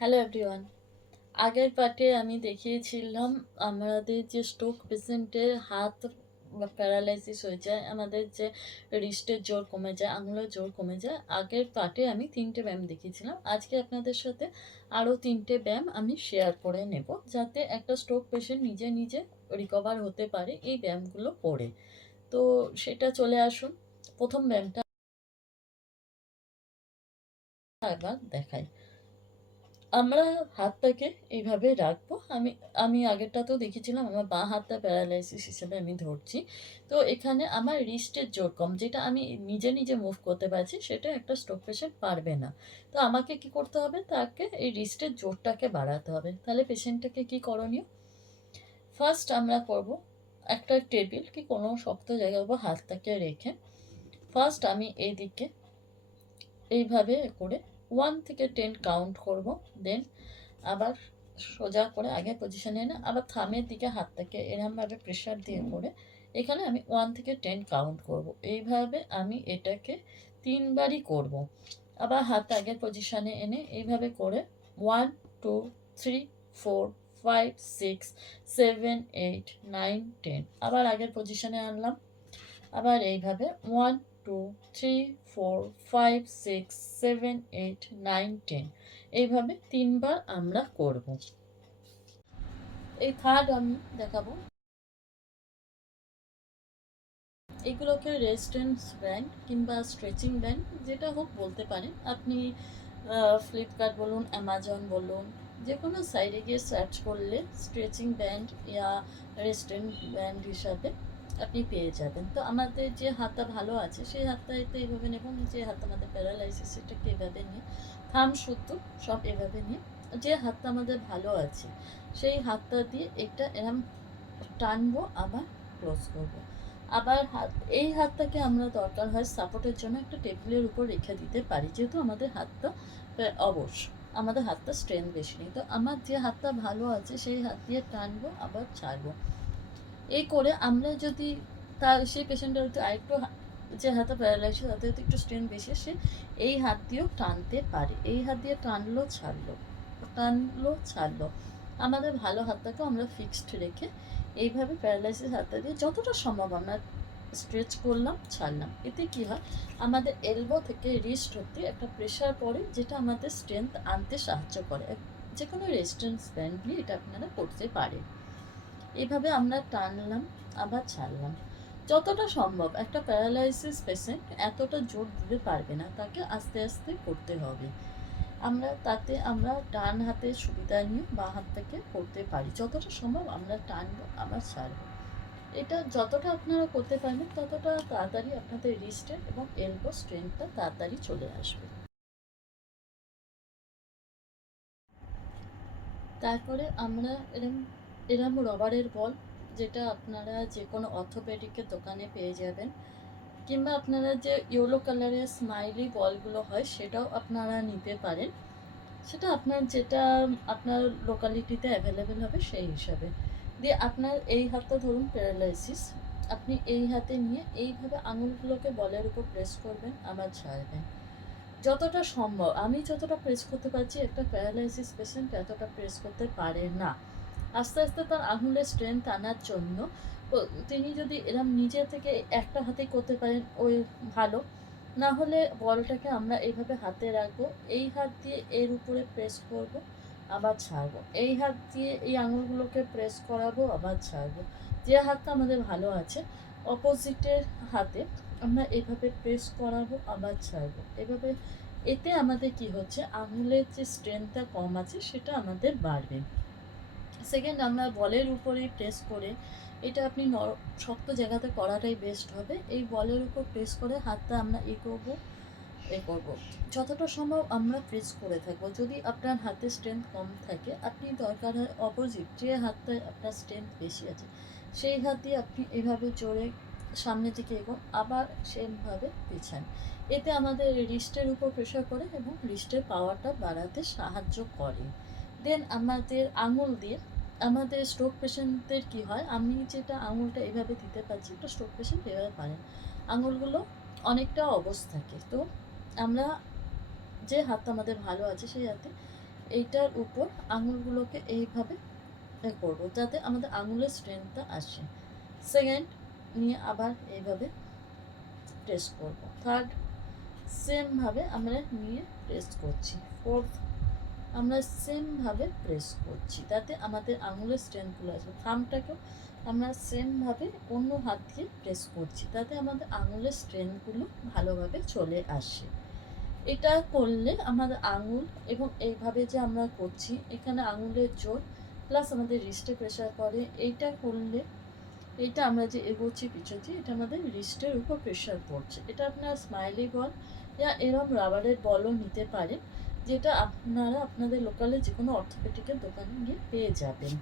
Hello everyone. আগের পার্টে আমি দেখিয়েছিলাম আমাদের যে স্ট্রোক পেশেন্টের হাত প্যারালাইসিস হয়ে যায়, আমাদের যে রিস্টের জোর কমে যায়, আঙুলের জোর কমে যায়। আগের পার্টে আমি 3টে ব্যায়াম দেখিয়েছিলাম। আজকে আপনাদের সাথে আরও 3টে ব্যায়াম আমি শেয়ার করে নেব, যাতে একটা স্ট্রোক পেশেন্ট নিজে নিজে রিকভার হতে পারে এই ব্যায়ামগুলো করে। তো সেটা চলে আসুন। প্রথম ব্যায়ামটা এবার দেখাই। আমরা হাতটাকে এইভাবে রাখবো। আমি আমি আগেরটাতেও দেখেছিলাম, আমার বাঁ হাতটা প্যারালাইসিস হিসেবে আমি ধরছি। তো এখানে আমার রিস্টের জোর কম, যেটা আমি নিজে নিজে মুভ করতে পারছি, সেটা একটা স্ট্রোক পেশেন্ট পারবে না। তো আমাকে কি করতে হবে, তাকে এই রিস্টের জোরটাকে বাড়াতে হবে। তাহলে পেশেন্টটাকে কি করণীয়? ফার্স্ট আমরা করব, একটা টেবিল কি কোনো শক্ত জায়গার উপর হাতটাকে রেখে ফার্স্ট আমি এইদিকে এইভাবে করে 1 থেকে 10 কাউন্ট করব। দেন আবার সোজা করে আগে পজিশনে এনে আবার থামের দিকে হাতটাকে এরমভাবে প্রেশার দিয়ে করে এখানে আমি 1 থেকে 10 কাউন্ট করব। এইভাবে আমি এটাকে 3বারই করব। আবার হাত আগের পজিশনে এনে এইভাবে করে 1 2 3 4 5 6 7 8 9 10 আবার আগের পজিশনে আনলাম। আবার এইভাবে 1 2 3 4 5 6 7 8 9 10 এইভাবে 3বার আমরা করব। এই থার্ড আমি দেখাবো। এগুলোকে রেজিস্ট্যান্স ব্যান্ড কিংবা স্ট্রেচিং ব্যান্ড যেটা হোক বলতে পারেন আপনি। ফ্লিপকার্ট বলুন, অ্যামাজন বলুন, যে কোনো সাইডে গিয়ে সার্চ করলে স্ট্রেচিং ব্যান্ড ইয়া রেজিস্ট্যান্স ব্যান্ড হিসাবে আপনি পেয়ে যাবেন। তো আমাদের যে হাতটা ভালো আছে সেই হাতটাতে এইভাবে নেব, যে হাতটা আমাদের প্যারালাইসিস সেটাকে এভাবে নিয়ে থাম শুদ্ধ সব এভাবে নিয়ে, যে হাতটা আমাদের ভালো আছে সেই হাতটা দিয়ে এটা এরম টানবো, আবার ক্লোজ করবো। আবার এই হাতটাকে আমরা দরকার হয় সাপোর্টের জন্য একটা টেবিলের উপর রেখে দিতে পারি, যেহেতু আমাদের হাতটা অবশ, আমাদের হাতটা স্ট্রেংথ বেশি নেই। তো আমার যে হাতটা ভালো আছে সেই হাত দিয়ে টানবো, আবার ছাড়বো। এই করে আমরা যদি তার সেই পেশেন্টের একটু আরেকটু যে হাতে প্যারালাইসিস তাতে যদি একটু স্ট্রেংথ বেশি, সে এই হাত দিয়েও টানতে পারে। এই হাত দিয়ে টানলো ছাড়লো, টানলো ছাড়লো। আমাদের ভালো হাতটাকে আমরা ফিক্সড রেখে এইভাবে প্যারালাইসিস হাতটা দিয়ে যতটা সম্ভব আমরা স্ট্রেচ করলাম, ছাড়লাম। এতে কি হয়, আমাদের এলবো থেকে রিস্ট অব্দি একটা প্রেশার পড়ে, যেটা আমাদের স্ট্রেংথ আনতে সাহায্য করে। যে কোনো রেজিস্ট্যান্স ব্যান্ড দিয়ে এটা আপনারা করতে পারেন। এভাবে আমরা টানলাম, আবার ছাড়লাম। যতটা সম্ভব একটা প্যারালাইসিস পেশেন্ট এতটা জোর দিতে পারবে না, তাকে আস্তে আস্তে করতে হবে। আমরা ডান হাতের সুবিধা নিয়ে বাঁ হাত থেকে করতে পারি। যতটা সম্ভব আমরা টানবো, আবার ছাড়বো। এটা যতটা আপনারা করতে পারবেন ততটা তাড়াতাড়ি আপনাদের রিস্টের এবং এলবো স্ট্রেংথটা তাড়াতাড়ি চলে আসবে। তারপরে আমরা এরম এরম রবারের বল, যেটা আপনারা যে কোনো অর্থোপেডিকের দোকানে পেয়ে যাবেন, কিংবা আপনারা যে ইয়েলো কালারের স্মাইলি বলগুলো হয় সেটাও আপনারা নিতে পারেন। সেটা আপনার যেটা আপনার লোকালিটিতে অ্যাভেলেবেল হবে সেই হিসাবে দিয়ে আপনার এই হাতটা ধরুন প্যারালাইসিস, আপনি এই হাতে নিয়ে এইভাবে আঙুলগুলোকে বলের উপর প্রেস করবেন, আবার ছাড়বেন। যতটা সম্ভব আমি যতটা প্রেস করতে পারছি, একটা প্যারালাইসিস পেশেন্ট এতটা প্রেস করতে পারে না। আস্তে আস্তে তার আঙুলের স্ট্রেংথ আনার জন্য তিনি যদি এরম নিজে থেকে একটা হাতে করতে পারেন ওই ভালো। না হলে বলটাকে আমরা এইভাবে হাতে রাখবো, এই হাত দিয়ে এর উপরে প্রেস করব, আবার ছাড়বো, এই হাত দিয়ে এই আঙুলগুলোকে প্রেস করাবো, আবার ছাড়বো। যে হাতটা আমাদের ভালো আছে অপোজিটের হাতে আমরা এভাবে প্রেস করাবো, আবার ছাড়বো। এভাবে এতে আমাদের কি হচ্ছে, আঙুলের যে স্ট্রেংথটা কম আছে সেটা আমাদের বাড়বে। সেকেন্ড, আমরা বলের উপরেই প্রেস করে, এটা আপনি শক্ত জায়গাতে করাটাই বেস্ট হবে। এই বলের উপর প্রেস করে হাতটা আমরা করবো, যতটা সম্ভব আমরা প্রেস করে থাকবো। যদি আপনার হাতে স্ট্রেংথ কম থাকে, আপনি দরকার হয় অপোজিট যে হাতটায় আপনার স্ট্রেংথ বেশি আছে সেই হাত দিয়ে আপনি এভাবে জোরে সামনের দিকে এগোন, আবার সেমভাবে পিছান। এতে আমাদের রিস্টের উপর প্রেশার পড়ে এবং রিস্টের পাওয়ারটা বাড়াতে সাহায্য করে। দেন আমাদের আঙুল দিয়ে, আমাদের স্ট্রোক পেশেন্টদের কি হয়, আমি যেটা আঙুলটা এভাবে দিতে পারছি, একটা স্ট্রোক পেশেন্ট এভাবে পারেন, আঙুলগুলো অনেকটা অবশ থাকে। তো আমরা যে হাতটা আমাদের ভালো আছে সেই হাতে এইটার উপর আঙুলগুলোকে এইভাবে করবো যাতে আমাদের আঙুলের স্ট্রেংথটা আসে। সেকেন্ড নিয়ে আবার এইভাবে প্রেস করব। থার্ড সেমভাবে আমরা নিয়ে প্রেস করছি। ফোর্থ আমরা সেমভাবে প্রেস করছি যাতে আমাদের আঙুলের স্ট্রেংথগুলো আসবে। থাম্বটাকেও আমরা সেমভাবে অন্য হাত দিয়ে প্রেস করছি যাতে আমাদের আঙুলের স্ট্রেংথগুলো ভালোভাবে চলে আসে। এটা করলে আমাদের আঙুল এবং এইভাবে যে আমরা করছি এখানে আঙুলের জোর প্লাস আমাদের রিস্টে প্রেশার পড়ে। এইটা করলে এইটা আমরা যে এগোচ্ছি পিছোচ্ছি এটা আমাদের রিস্টের উপর প্রেশার পড়ছে। এটা আপনার স্মাইলি বল ইয়া এরম রাবারের বলও নিতে পারেন, যেটা আপনারা আপনাদের লোকালে যে কোনো অর্থোপেডিকের দোকানে গিয়ে পেয়ে যাবেন।